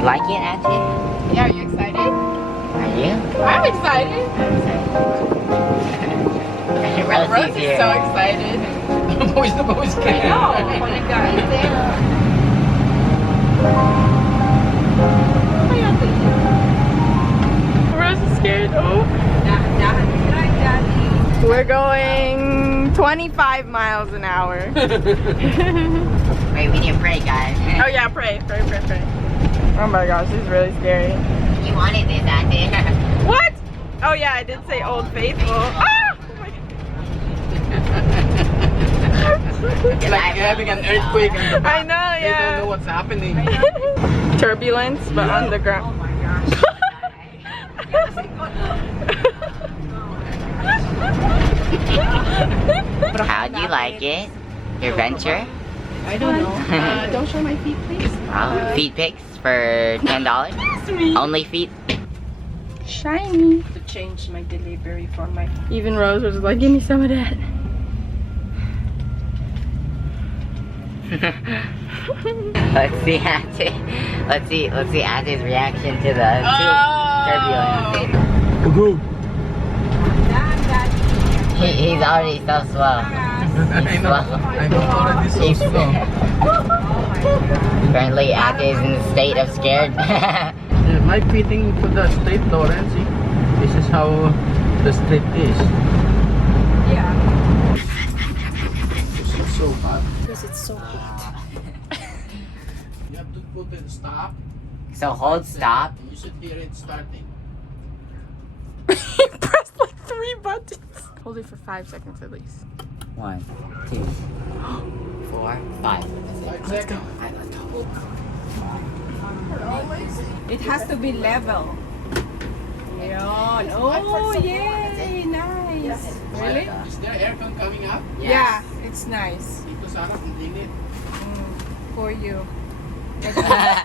you like it, Auntie? Yeah, are you excited? Are you? I'm excited. Rose is here. so excited. Who's the most I know. When the guy is there. Rose is scared. Oh. We're going 25 miles an hour. Wait, we need to pray, guys. Oh yeah, pray. Oh my gosh, this is really scary. You wanted this, Auntie. What? Oh yeah, I did say Old Faithful. Ah! Oh my It's like having an earthquake and the I know, they don't know yeah. what's happening. Turbulence, but underground. Oh my gosh. How do you like it? Your venture? I don't know. Don't show my feet, please. Feet pics for $10. Only feet. Shiny. To change my delivery for my. Even Rose was like, give me some of that. Let's see Auntie. Let's see Auntie's reaction to the turbulence. He's already so slow. He's slow. I'm already so He's slow. Apparently Auntie is in a state of scared. My fitting to the street, Lawrence. See? This is how the street is. Yeah. This is so hot. Because it's so hot. You have to put it stop. So hold stop. You should hear it starting. He pressed like 3 buttons. Hold it for 5 seconds at least. 1, 2, 4, 5. 5 seconds. It has to be level. Oh, yay! Nice. Really? Is there aircon coming up? Yeah, it's nice. Dito sana kung init. For you. What the heck?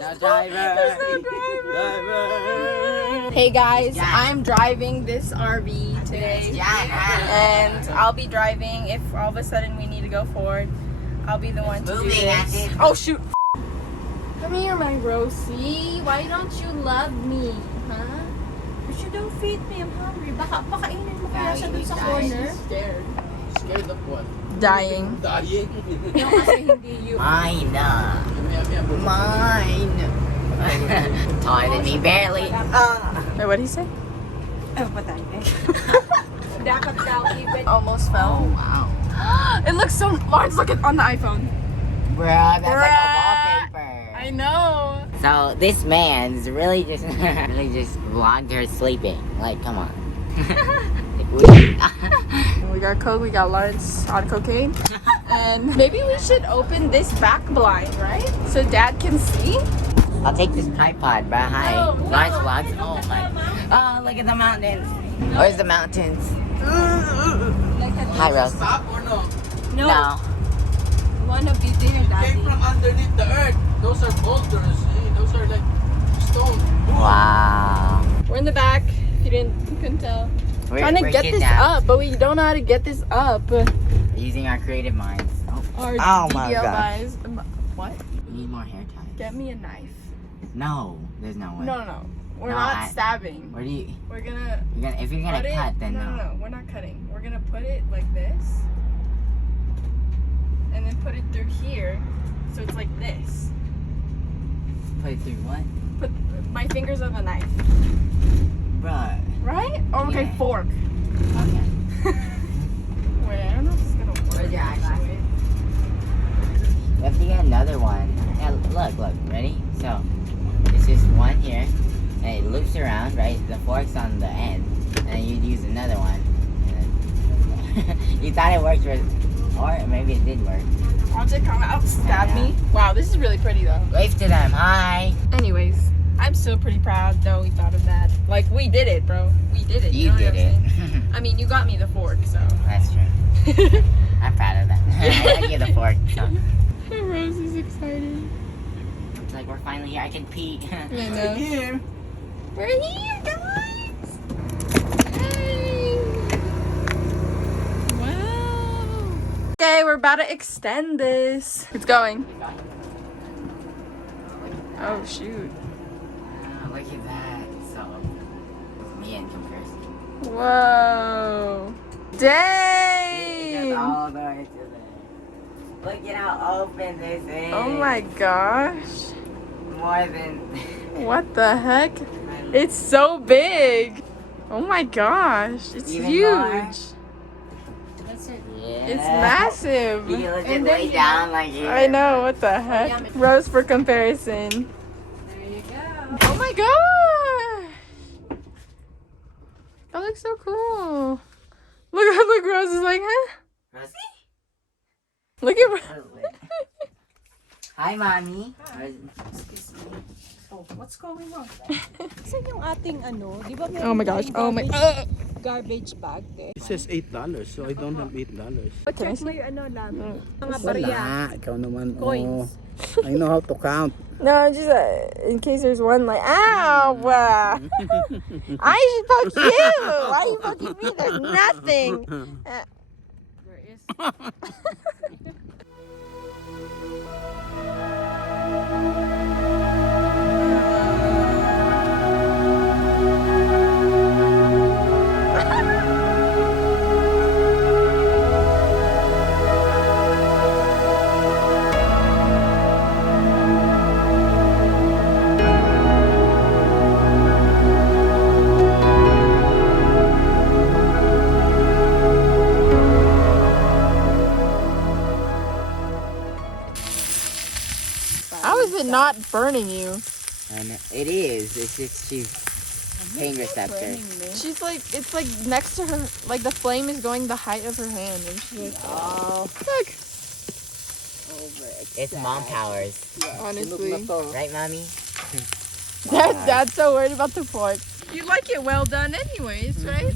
No driver. There's no driver. Hey guys, I'm driving this RV today. And I'll be driving if all of a sudden we need to go forward. I'll be the one to do moving, this. Auntie. Oh shoot! Come here, my Rosie. Why don't you love me? Huh? But you don't feed me. I'm hungry. Baka pakainin mo kaya siya dun sa corner. Scared. Scared of what? Dying. Dying. No, kasi hindi you. Mine. Mine. Taller than me, barely. Wait, what did he say? Oh, patay. Dapat daw even. Almost fell. Wow. It looks so large. Look at on the iPhone. Bruh, that's like a Bruh. wallpaper. I know. So this man's really just vlogged her sleeping. Like, come on. We got coke, we got lunch, on cocaine. And maybe we should open this back blind, right? So Dad can see. I'll take this tripod, bruh. Hi. No, Nice no. vlogs. Oh my. Oh, look at the mountains. Where's the mountains? Hi, Rose. Stop or no? No. Wanna be there, Came from underneath the earth. Those are boulders. Those are like stone. Wow. We're in the back. If you couldn't tell. We're, Trying to we're get this kidnapped. up, but we don't know how to get this up. Using our creative minds. Our Oh my DDL gosh. guys. What? We need more hair ties. Get me a knife. No, there's no way. No. We're No, not stabbing. Where do you? We're gonna If you're gonna put cut, it. then No, we're not cutting. We're gonna put it like this, and then put it through here, so it's like this. Put it through what? Put my fingers on the knife. Bruh. Right? Oh, okay, Yeah. fork. Okay. Wait, I don't know if it's gonna work. Where's your actually. We have to get another one. Yeah, look. Ready? So, it's just one here, and it loops around, right? The fork's on the end, and then you'd use another one. And then you thought it worked, or maybe it did work. Watch it come out, stab Yeah. me. Wow, this is really pretty though. Wave to them. Hi. Anyways, I'm still pretty proud though we thought of that. Like, we did it, bro. We did it. You know what did I'm it. saying? I mean, you got me the fork, so. That's true. I'm proud of that. I got you the fork. So. Rose is excited. It's like we're finally here. I can pee. I know. Here. We're here, guys! Hey! Wow! Okay, we're about to extend this. It's going. Oh shoot. Wow, look at that. So, me in comparison. Whoa. It Dang. goes all the way to there. Look at how open this is. Oh my gosh. More than. What the heck? It's so big. Oh my gosh. It's Even huge. more? Yeah. It's massive. You can look And it then way down like here. I know, what the heck? Rose for comparison. There you go. Oh my gosh! That looks so cool. Look, Rose is like, huh? Rosie? Look at Rose. Hi, mommy. Oh, what's going on? Saan yung ating ano? Di ba Oh my gosh. Oh my. garbage bag there? It says $8, so I don't have $8. Can I Check mo see? yung ano lang. Mga barya. Ikaw naman. Coins. Oh, I know how to count. No, just in case there's one like, ow! I should poke you! Why are you poking me? There's nothing! There is. How is it not burning you? And it is. It's just she's pain receptor. She's like, it's like next to her, like the flame is going the height of her hand. And she's like, oh, look. It's mom powers, Honestly. right, mommy? Dad's so worried about the pork. You like it well done anyways, right?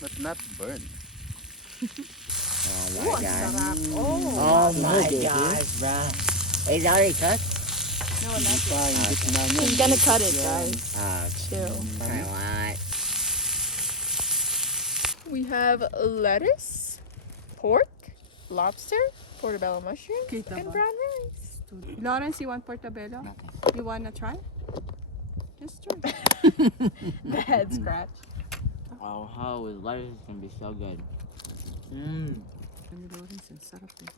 But not burned. Oh my god. Oh. Oh my gosh, bro. Is it already cooked? No, not yet. He's gonna cut it, guys. Oh, Chill. I want. We have lettuce, pork, lobster, portobello mushroom, Kita and ba? brown rice. Lawrence, you want portobello? Okay. You wanna try? Just try. The head scratch. Oh, how is lettuce gonna be so good? Mmm. Ano, Lawrence, ang sarap eh.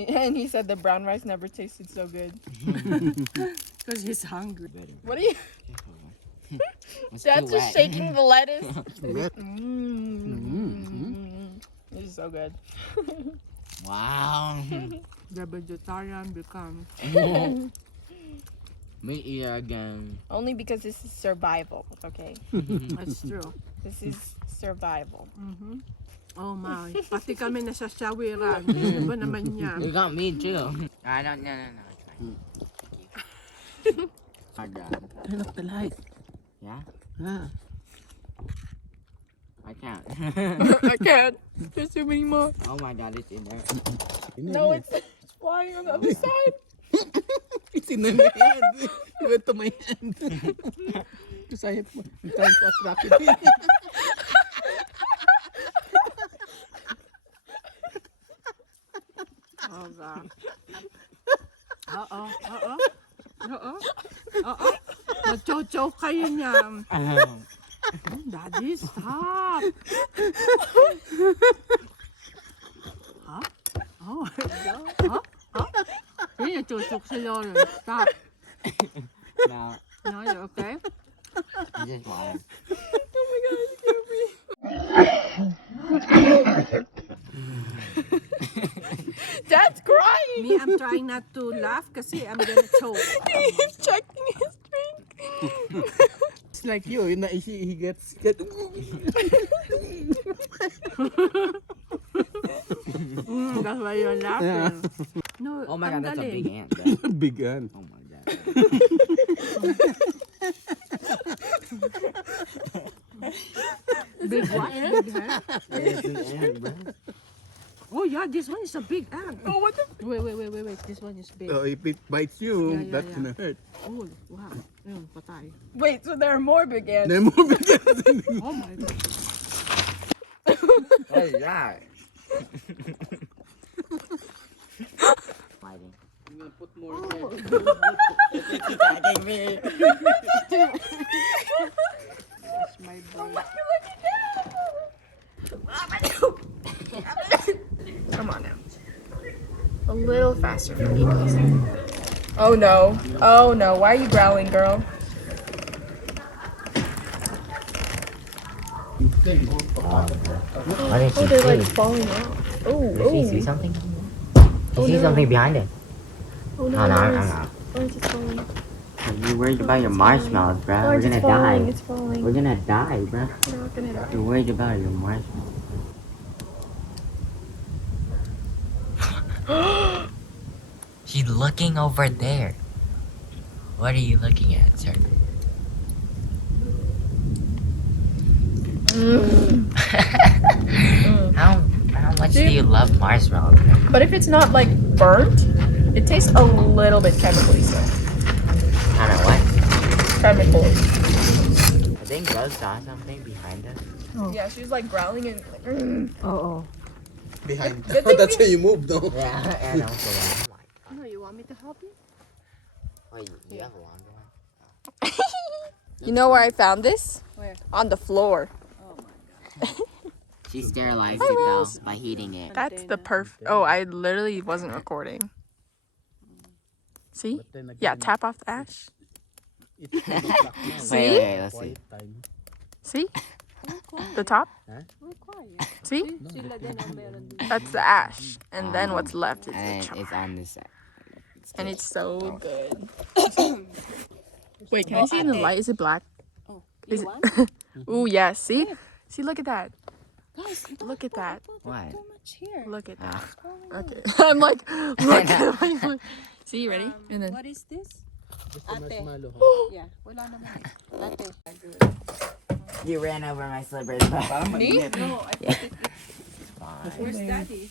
And he said the brown rice never tasted so good. Because he's hungry. What are you? Dad's just shaking the lettuce. This is so good. Wow. The vegetarian becomes. Meat eater again. Only because this is survival, okay? That's true. This is survival. Mm-hmm. Oh my. Pati kami nasa shawiran. Ano ba naman yan? You got me too. I don't. No. It's fine. Thank you. Hard job. Turn off the light. Yeah. Ah. I can't. I can't. There's too many more. Oh my god, it's in there. No, it's flying on the other side. It's in my hand. It went to my hand. Because I'm trying to attract it. Oh God. Mag-chow-chow kayo niyan. Daddy, stop. Huh? Oh my God. Huh? Yun yung chow-chow si Lawrence. Stop. No, No, you're okay? it's just water. Dad's crying. Me, I'm trying not to laugh kasi I'm gonna choke. He's checking his drink. It's like you, he gets That's why you're laughing. No, Oh my god, that's a tanggalin. big ant. Bro. big gun. Oh my god. Big what? Big hand? It's an ant, bro. Oh yeah, this one is a big ant. Oh, what the? Wait. This one is big. So if it bites you, Yeah, that's yeah. gonna hurt. Oh, wow. Ayun, patay. Wait, so there are more big ants. They're more big guns. Oh my God. What is that? Fighting. gonna put more in there. He's attacking me. That's my brain. Come on now. A little faster for me, please. Oh no. Oh no. Why are you growling, girl? What did she They're like see? falling off. Oh, Did she oh. see something? Oh, She see no. something behind it. Oh no. Oh, no, I'm Lawrence. not. Lawrence, it's falling. You're worried about your marshmallows, bro. We're Lawrence, gonna it's falling. die. It's falling. We're gonna die, bro. We're not gonna die. You're worried about your marshmallows. She's looking over there. What are you looking at, sir? How much do you love marshmallows? But if it's not like burnt, it tastes a little bit chemically. So Kind of what? chemical. I think Rose saw something behind us. Yeah, she was like growling and like. Oh, Behind. Good thing That's we- how you move, though. Yeah, and also that. Oh my oh. No, you want me to help you? God. Oh, you have a longer one? You know where I found this? Where? On the floor. Oh my god. She sterilized it though by heating it. That's the perfect. Oh, I literally wasn't recording. See? But then again, Yeah, tap off the ash. it's kind of black now. See? Wait, let's see. Quiet time. See? The top? Oh, quiet. See? Sila din ang meron din. That's the ash. And then what's left is the And char. it's on this side. And it's so good. Wait, can I see in the light? Is it black? Oh, Is you it- want? Ooh, yes. See? See, look at that. Guys, Look at that. don't What? put too much here. Look at that. Ah. Okay. I'm like, look at my. See, you ready? And then. What is this? Just a Ate. marshmallow. Yeah, wala naman. Ate. You ran over my slippers. Me? No, I put it. Where's daddy?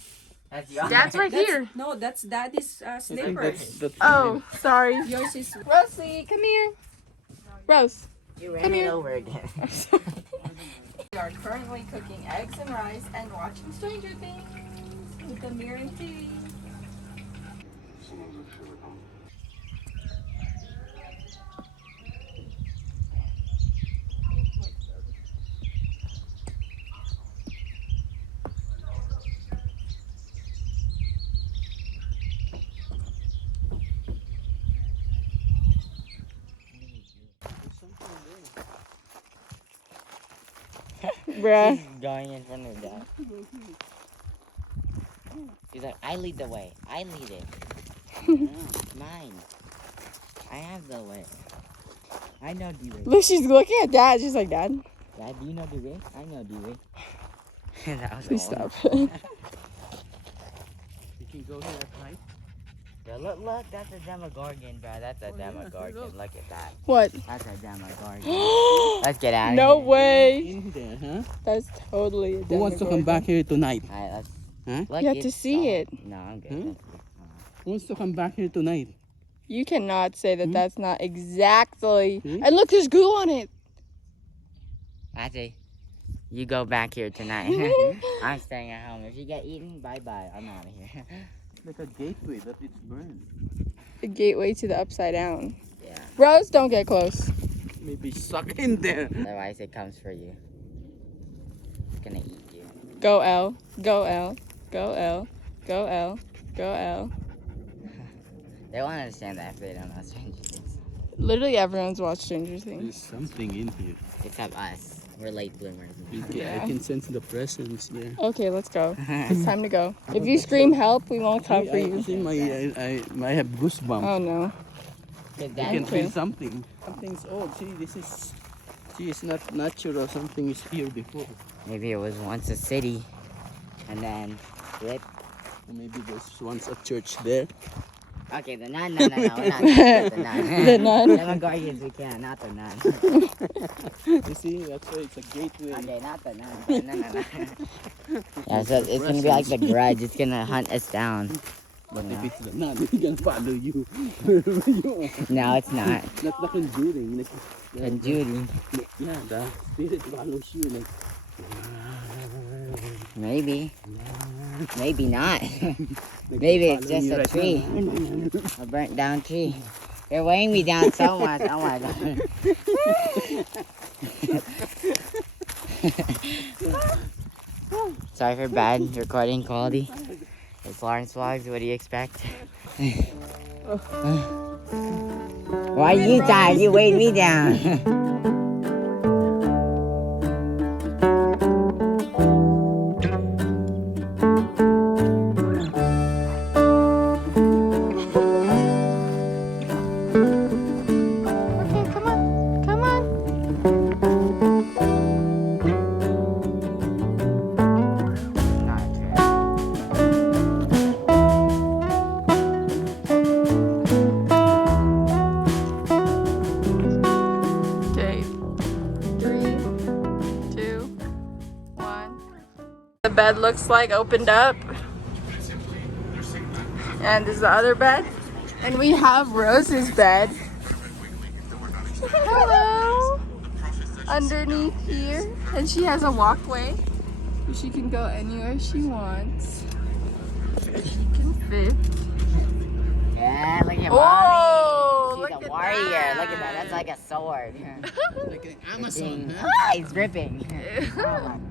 That's yours. Dad's right here. No, that's daddy's slippers. That's Oh, sorry. Yours is. Rosie, come here. Rose. You ran Come it here. over again. We are currently cooking eggs and rice and watching Stranger Things with the mirror and TV. Bruh. She's going in front of Dad. She's like, I lead the way. I lead it. Mine. I have the way. I know the way. Look, she's looking at Dad. She's like, Dad, Dad, do you know the way? I know the way. That was please all. stop. You can go here at night. Bro, look, that's a Demogorgon, bro. That's a Demogorgon. Look at that. What? That's a Demogorgon. Let's get out of No here. way. In there, huh? That's totally a Who wants to come back here tonight? Alright, let's. Huh? Look, You have to it's see soft. it. No, I'm good. Hmm? That's good. Who wants to come back here tonight? You cannot say that that's not exactly. Hmm? And look, there's glue on it. Ate, you go back here tonight. I'm staying at home. If you get eaten, bye-bye. I'm out of here. Like a gateway that it's burned. The gateway to the upside down. Yeah. Rose, don't get close. Maybe suck in there. Otherwise, it comes for you. It's gonna eat you. Go L. Go L. Go L. Go L. Go L. They won't understand that if they don't know Stranger Things. Literally everyone's watched Stranger There's Things. something in here. Except us. We're late bloomers. Yeah. I can sense the presence there. Okay, let's go. It's time to go. If you scream help, we won't come for I you. think I have goosebumps. Oh no. Good I dad. can Okay. feel something. Something's old. See, this is. See, it's not natural. Something is here before. Maybe it was once a city. And then flip. Or maybe there's once a church there. Okay, the nun. No. We're not the nun. The nun. Demogorgons, we can't. Not the nun. You see, that's why it's a gateway. Okay, not the nun. No. Yeah, so it's gonna be like the Grudge. It's gonna hunt us down. But Yeah. if it's the nun, it's gonna follow you. Wherever you are. No, it's not. Not the conjuring. Like, And Judy. yeah, the spirit follows you. Like, Maybe. Maybe not. Maybe it's just a tree. A burnt down tree. You're weighing me down so much. Oh my god. Sorry for bad recording quality. It's Lawrence Vlogs. What do you expect? Why are you tired? You weighed me down. The bed looks like opened up, and this is the other bed, and we have Rose's bed. Hello, underneath here, and she has a walkway so she can go anywhere she wants. She can fit. Yeah, look at Oh, mommy. She's look a at warrior. that. Look at that. That's like a sword. Like an Amazon. Huh? Ah, it's dripping.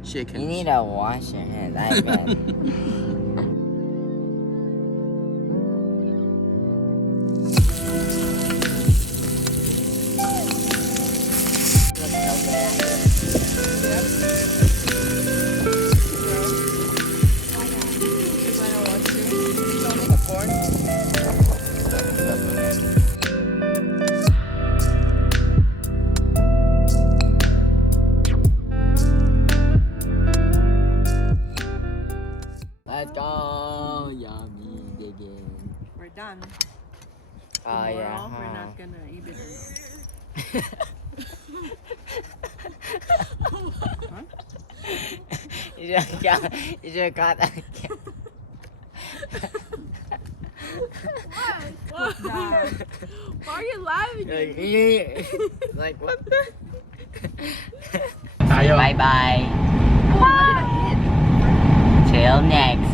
Shaken. You need to wash your hands. I bet. Let's go. Yummy digging. We're done. Oh yeah. Tomorrow, we're not gonna eat it alone. You should have caught that. Why are you laughing? Like what the? Bye bye. Till next